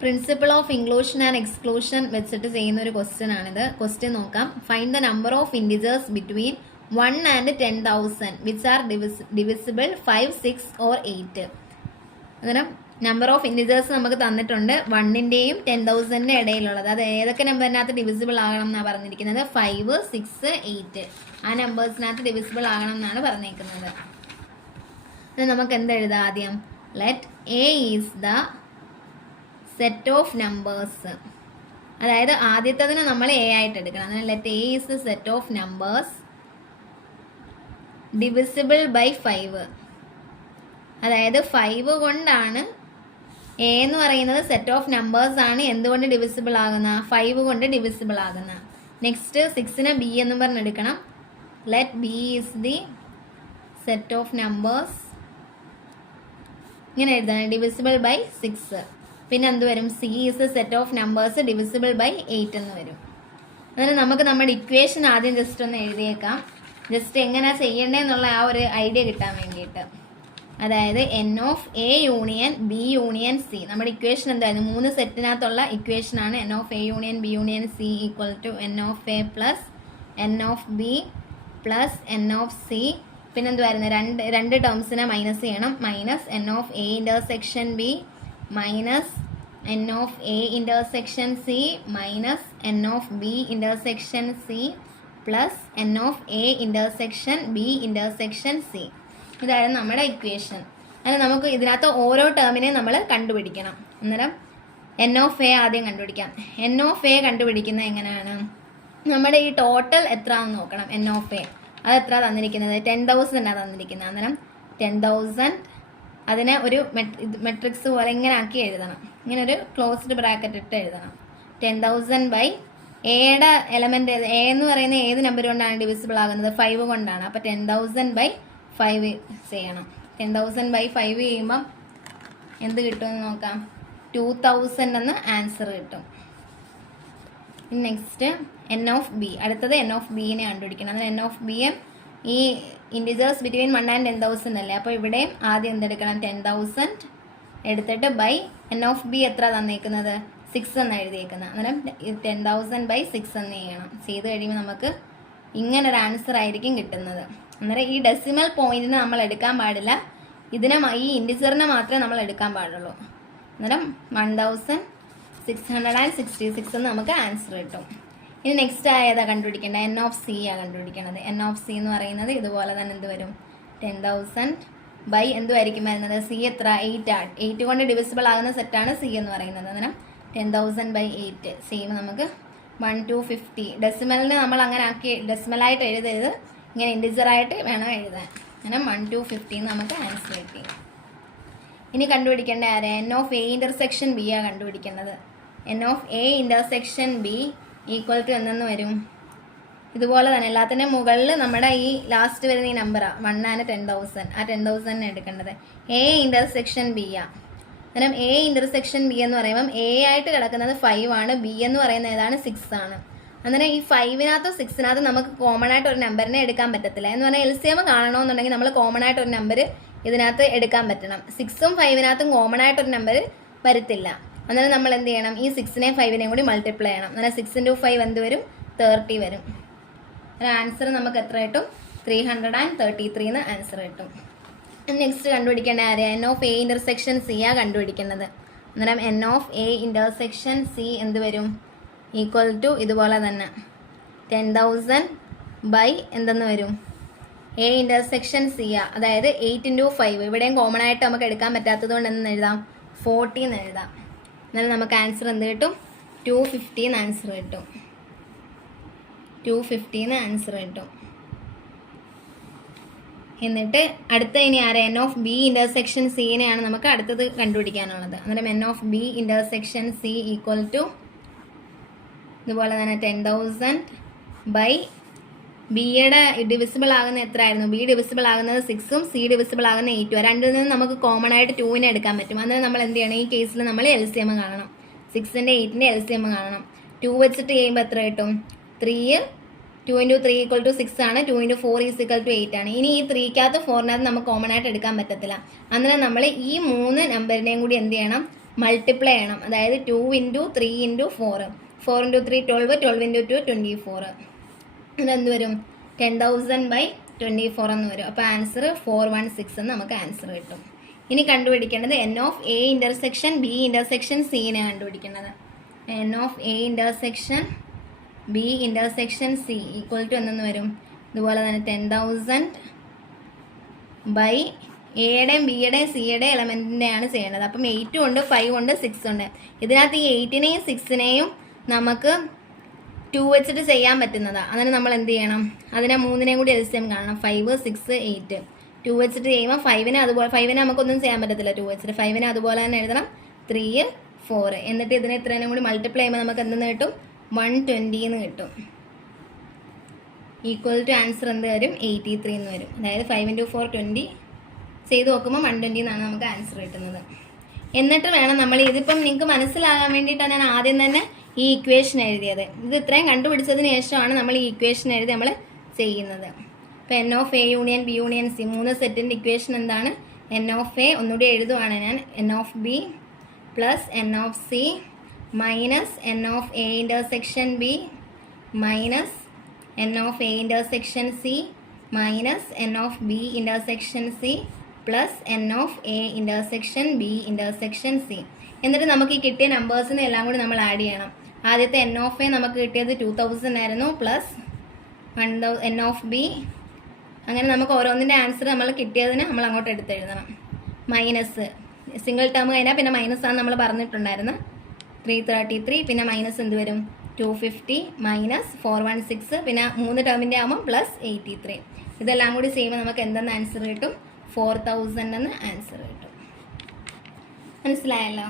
Principle of inclusion and exclusion വെച്ചിട്ട് ചെയ്യുന്ന ഒരു ക്വസ്റ്റ്യൻ ആണിത്. ക്വസ്റ്റ്യൻ നോക്കാം. Find the number of integers between 1 and 10,000 which are divisible 5, 6 or 8. അന്നേരം നമ്പർ ഓഫ് ഇൻഡിജേഴ്സ് നമുക്ക് തന്നിട്ടുണ്ട് 1-ന്റെയും 10,000-ന്റെ ഇടയിലുള്ളത്. അത് ഏതൊക്കെ നമ്പറിനകത്ത് ഡിവിസിബിൾ ആകണം എന്നാണ് പറഞ്ഞിരിക്കുന്നത്? 5, 6, 8 ആ നമ്പേഴ്സിനകത്ത് ഡിവിസിബിൾ ആകണം എന്നാണ് പറഞ്ഞിരിക്കുന്നത്. അത് നമുക്ക് എന്തെഴുതാം? ആദ്യം let A is the set of numbers. അതായത് ആദ്യത്തതിന് നമ്മൾ എ ആയിട്ട് എടുക്കണം. അങ്ങനെ let A is the set of numbers divisible by 5. അതായത് 5 കൊണ്ടാണ് എ എന്ന് പറയുന്നത് സെറ്റ് ഓഫ് നമ്പേഴ്സ് ആണ്. എന്തുകൊണ്ട് ഡിവിസിബിൾ ആകുന്ന? 5 കൊണ്ട് ഡിവിസിബിൾ ആകുന്ന. നെക്സ്റ്റ് 6നെ ബി എന്ന് പറഞ്ഞെടുക്കണം. Let B is the set of numbers, ഇങ്ങനെ എഴുതണം, ഡിവിസിബിൾ ബൈ 6. പിന്നെ എന്ത് വരും? C is the set of numbers divisible by 8 എന്ന് വരും. അതിന് നമുക്ക് നമ്മുടെ ഇക്വേഷൻ ആദ്യം ജസ്റ്റ് ഒന്ന് എഴുതിയേക്കാം. ജസ്റ്റ് എങ്ങനെയാ ചെയ്യേണ്ടതെന്നുള്ള ആ ഒരു ഐഡിയ കിട്ടാൻ വേണ്ടിയിട്ട്. അതായത് n of A union B union C. നമ്മുടെ ഇക്വേഷൻ എന്തായിരുന്നു? 3 സെറ്റിനകത്തുള്ള ഇക്വേഷനാണ് n of A union B union C equal to n of A plus n of B plus n of C. പിന്നെ എന്തുവായിരുന്നു? രണ്ട് ടേംസിനെ മൈനസ് ചെയ്യണം. Minus n of A intersection B minus n of A intersection C minus n of B intersection C plus n of A intersection B intersection C. ഇതായിരുന്നു നമ്മുടെ equation. അത് നമുക്ക് ഇതിനകത്ത് ഓരോ ടേമിനെയും നമ്മൾ കണ്ടുപിടിക്കണം. അന്നേരം എൻ ഓഫ് എ ആദ്യം കണ്ടുപിടിക്കാം. എൻ ഓഫ് എ കണ്ടുപിടിക്കുന്നത് എങ്ങനെയാണ്? നമ്മുടെ ഈ ടോട്ടൽ എത്ര ആണെന്ന് നോക്കണം. എൻ ഓഫ് എ അത് എത്ര തന്നിരിക്കുന്നത്? 10,000 ആണ് തന്നിരിക്കുന്നത്. അന്നേരം 10,000 അതിനെ ഒരു മെട്രിക്സ് പോലെ ഇങ്ങനെ ആക്കി എഴുതണം. ഇങ്ങനെ ഒരു ക്ലോസ്ഡ് ബ്രാക്കറ്റ് ഇട്ട് എഴുതണം. 10,000 ബൈ എയുടെ എലമെന്റ് എ എന്ന് പറയുന്ന ഏത് നമ്പർ കൊണ്ടാണ് ഡിവിസിബിൾ ആകുന്നത്? 5 കൊണ്ടാണ്. അപ്പോൾ 10,000 ബൈ 5 ചെയ്യണം. 10,000 ബൈ 5 ചെയ്യുമ്പം എന്ത് കിട്ടുമെന്ന് നോക്കാം. 2,000 എന്ന് ആൻസർ കിട്ടും. Next N of B. അടുത്തത് എൻ ഓഫ് ബിനെ കണ്ടുപിടിക്കണം. അത് എൻ ഓഫ് ബി ഈ ഇൻഡിജേഴ്സ് ബിറ്റ്വീൻ 1 and 10,000 അല്ലേ. അപ്പോൾ ഇവിടെയും ആദ്യം എന്തെടുക്കണം? 10,000 എടുത്തിട്ട് ബൈ എൻ ഓഫ് ബി എത്ര തന്നേക്കുന്നത്? 6 എന്ന് എഴുതിയേക്കുന്നത്. അന്നേരം 10,000 ബൈ 6 എന്ന് ചെയ്യണം. ചെയ്ത് കഴിയുമ്പോൾ നമുക്ക് ഇങ്ങനൊരു ആൻസർ ആയിരിക്കും കിട്ടുന്നത്. അന്നേരം ഈ ഡെസിമൽ പോയിന്റിന് നമ്മൾ എടുക്കാൻ പാടില്ല. ഈ ഇൻഡിജറിനെ മാത്രമേ നമ്മൾ എടുക്കാൻ പാടുള്ളൂ. അന്നേരം 1,666 എന്ന് നമുക്ക് ആൻസർ കിട്ടും. ഇനി നെക്സ്റ്റ് ഏതാ കണ്ടുപിടിക്കേണ്ടത്? എൻ ഓഫ് സി ആണ് കണ്ടുപിടിക്കേണ്ടത്. എൻ ഓഫ് സി എന്ന് പറയുന്നത് ഇതുപോലെ തന്നെ എന്ത് വരും? 10,000 ബൈ എന്തുമായിരിക്കും വരുന്നത്? സി എത്ര? 8 ആണ്. 8 കൊണ്ട് ഡിവിസിബിൾ ആകുന്ന സെറ്റാണ് സി എന്ന് പറയുന്നത്. അന്നേരം 10,000 ബൈ 8 ചെയ്യുമ്പോൾ നമുക്ക് 1,250. ഡെസിമലിന് നമ്മൾ അങ്ങനെ ആക്കി ഡെസിമലായിട്ട് എഴുതരുത്, ഇങ്ങനെ ഇൻഡിജറായിട്ട് വേണം എഴുതാൻ. അങ്ങനെ 1,250 നമുക്ക് ആൻസർ കിട്ടി. ഇനി കണ്ടുപിടിക്കേണ്ട ആരെ? N of A intersection B ആണ് കണ്ടുപിടിക്കേണ്ടത്. N of A intersection B equal to എന്തെന്ന് വരും? ഇതുപോലെ തന്നെ എല്ലാത്തിൻ്റെ മുകളിൽ നമ്മുടെ ഈ ലാസ്റ്റ് വരുന്ന ഈ നമ്പറാണ് 1 and 10,000. ആ 10,000 എടുക്കേണ്ടത് എ ഇൻ്റർസെക്ഷൻ ബി ആണ്. അന്നേരം എ ഇൻ്റർസെക്ഷൻ ബി എന്ന് പറയുമ്പം എ ആയിട്ട് കിടക്കുന്നത് 5 ആണ്. ബി എന്ന് പറയുന്നത് ഏതാണ്? 6 ആണ്. അന്നേരം ഈ 5-നകത്തും 6-നകത്തും നമുക്ക് കോമൺ ആയിട്ട് ഒരു നമ്പറിനെ എടുക്കാൻ പറ്റത്തില്ല. എന്ന് പറഞ്ഞാൽ LCM കാണണമെന്നുണ്ടെങ്കിൽ നമ്മൾ കോമൺ ആയിട്ട് ഒരു നമ്പർ ഇതിനകത്ത് എടുക്കാൻ പറ്റണം. 6ഉം 5-നകത്തും കോമൺ ആയിട്ട് ഒരു നമ്പർ വരത്തില്ല. അന്നേരം നമ്മൾ എന്ത് ചെയ്യണം? ഈ 6നെയും 5നെയും കൂടി മൾട്ടിപ്ലൈ ചെയ്യണം. അന്നേരം 6 into 5 എന്ത് വരും? 30 വരും. ആൻസർ നമുക്ക് എത്ര കിട്ടും? 333 എന്ന് ആൻസർ കിട്ടും. നെക്സ്റ്റ് കണ്ടുപിടിക്കേണ്ട ആരെയാ? N of A intersection C ആ കണ്ടുപിടിക്കുന്നത്. അന്നേരം n of A intersection C എന്ത് വരും? ഈക്വൽ ടു ഇതുപോലെ തന്നെ 10,000 ബൈ എന്തെന്ന് വരും? എ ഇൻ്റർസെക്ഷൻ സി ആ. അതായത് 8 into 5. ഇവിടെയും കോമൺ ആയിട്ട് നമുക്ക് എടുക്കാൻ പറ്റാത്തത് കൊണ്ട് എന്ന് എഴുതാം? 40 എന്ന് എഴുതാം. എന്നാലും നമുക്ക് ആൻസർ എന്ത് കിട്ടും? 250 എന്ന് ആൻസർ കിട്ടും. 250 എന്ന് ആൻസർ കിട്ടും. എന്നിട്ട് അടുത്ത ഇനി ആരെ? എൻ ഓഫ് ബി ഇൻ്റർസെക്ഷൻ സിനെയാണ് നമുക്ക് അടുത്തത് കണ്ടുപിടിക്കാനുള്ളത്. അന്നേരം n of B intersection C equal to ഇതുപോലെ തന്നെ 10,000 ബൈ ബിയുടെ ഡിവിസിബിൾ ആകുന്ന എത്ര ആയിരുന്നു? ബി ഡിവിസിബിൾ ആകുന്നത് 6ഉം സി ഡിവിസിബിൾ ആകുന്ന 8ഉം. രണ്ടിൽ നിന്ന് നമുക്ക് കോമൺ ആയിട്ട് 2നെ എടുക്കാൻ പറ്റും. അന്നേരം നമ്മൾ എന്ത് ചെയ്യണം? ഈ കേസിൽ നമ്മൾ LCM കാണണം. 6ൻ്റെ 8ൻ്റെ LCM കാണണം. 2 വെച്ചിട്ട് ചെയ്യുമ്പോൾ എത്ര കിട്ടും? 3 2 into 3 equal to 6 ആണ്. 2 into 4 is equal to 8 ആണ്. ഇനി ഈ 3-കകത്ത് 4-നകത്ത് നമുക്ക് കോമൺ ആയിട്ട് എടുക്കാൻ പറ്റത്തില്ല. അന്നേരം നമ്മൾ ഈ 3 നമ്പറിനെയും കൂടി എന്ത് ചെയ്യണം? മൾട്ടിപ്ലൈ ചെയ്യണം. അതായത് 2 ഇൻറ്റു 3 ഇൻറ്റു 4, 4 ഇൻറ്റു 3 12, 12 ഇൻറ്റു 2 24. ഇതെന്ത് വരും? 10,000/24 എന്ന് വരും. അപ്പോൾ ആൻസർ 416 എന്ന് നമുക്ക് ആൻസർ കിട്ടും. ഇനി കണ്ടുപിടിക്കേണ്ടത് n of A intersection B intersection സിനെ കണ്ടുപിടിക്കേണ്ടത്. N of A intersection B intersection C equal to എന്തെന്ന് വരും? ഇതുപോലെ തന്നെ 10,000 ബൈ എയുടെയും ബിയുടെയും സിയുടെയും എലമെൻറ്റിൻ്റെയാണ് ചെയ്യേണ്ടത്. അപ്പം 8 ഉണ്ട്, 5 ഉണ്ട്, 6 ഉണ്ട്. ഇതിനകത്ത് ഈ 8നെയും 6നെയും നമുക്ക് 2 വെച്ചിട്ട് ചെയ്യാൻ പറ്റുന്നതാണ്. അതിന് നമ്മൾ എന്ത് ചെയ്യണം? അതിനെ 3നെയും കൂടി LCM കാണണം. 5, 6, 8. 2 വെച്ചിട്ട് ചെയ്യുമ്പോൾ 5നെ അതുപോലെ, 5നെ നമുക്കൊന്നും ചെയ്യാൻ പറ്റത്തില്ല 2 വെച്ചിട്ട്. 5നെ അതുപോലെ തന്നെ എഴുതണം. 3, 4. എന്നിട്ട് ഇതിനെ ഇത്രയും കൂടി മൾട്ടിപ്ലൈ ചെയ്യുമ്പോൾ നമുക്ക് എന്തെന്ന് കിട്ടും? 120 എന്ന് കിട്ടും. ഈക്വൽ ടു ആൻസർ എന്ത് വരും? 83 എന്ന് വരും. അതായത് 5 ഇൻറ്റു 4 20 ചെയ്ത് നോക്കുമ്പോൾ 120 എന്നാണ് നമുക്ക് ആൻസർ കിട്ടുന്നത്. എന്നിട്ട് വേണം നമ്മൾ ഇതിപ്പം നിങ്ങൾക്ക് മനസ്സിലാകാൻ വേണ്ടിയിട്ടാണ് ഞാൻ ആദ്യം തന്നെ ഈ ഇക്വേഷൻ എഴുതിയത്. ഇത് ഇത്രയും കണ്ടുപിടിച്ചതിന് ശേഷമാണ് നമ്മൾ ഈ ഇക്വേഷൻ എഴുതി നമ്മൾ ചെയ്യുന്നത്. അപ്പോൾ n of A union B union C 3 സെറ്റിൻ്റെ ഇക്വേഷൻ എന്താണ്? എൻ ഓഫ് എ ഒന്നുകൂടി എഴുതുവാണ് ഞാൻ. N of B plus n of C minus n of A intersection B minus n of A intersection C minus n of B intersection C plus n of A intersection B intersection C. എന്നിട്ട് നമുക്ക് ഈ കിട്ടിയ നമ്പേഴ്സിനെ എല്ലാം കൂടി നമ്മൾ add ചെയ്യണം. ആദ്യത്തെ N of A നമുക്ക് കിട്ടിയത് 2000 ആയിരുന്നു, പ്ലസ് എൻ ഓഫ് ബി. അങ്ങനെ നമുക്ക് ഓരോന്നിൻ്റെ ആൻസർ നമ്മൾ കിട്ടിയതിന് നമ്മൾ അങ്ങോട്ട് എടുത്തെഴുതണം. മൈനസ് സിംഗിൾ ടേം കഴിഞ്ഞാൽ പിന്നെ മൈനസ് ആണ് നമ്മൾ പറഞ്ഞിട്ടുണ്ടായിരുന്നു. 333 പിന്നെ മൈനസ് എന്ത് വരും? 250 മൈനസ് 416 പിന്നെ 3 ടേമിൻ്റെ ആകുമ്പോൾ പ്ലസ് 83. ഇതെല്ലാം കൂടി ചെയ്യുമ്പോൾ നമുക്ക് എന്തെന്ന് ആൻസർ കിട്ടും? 4000 എന്ന് ആൻസർ കിട്ടും. മനസ്സിലായല്ലോ?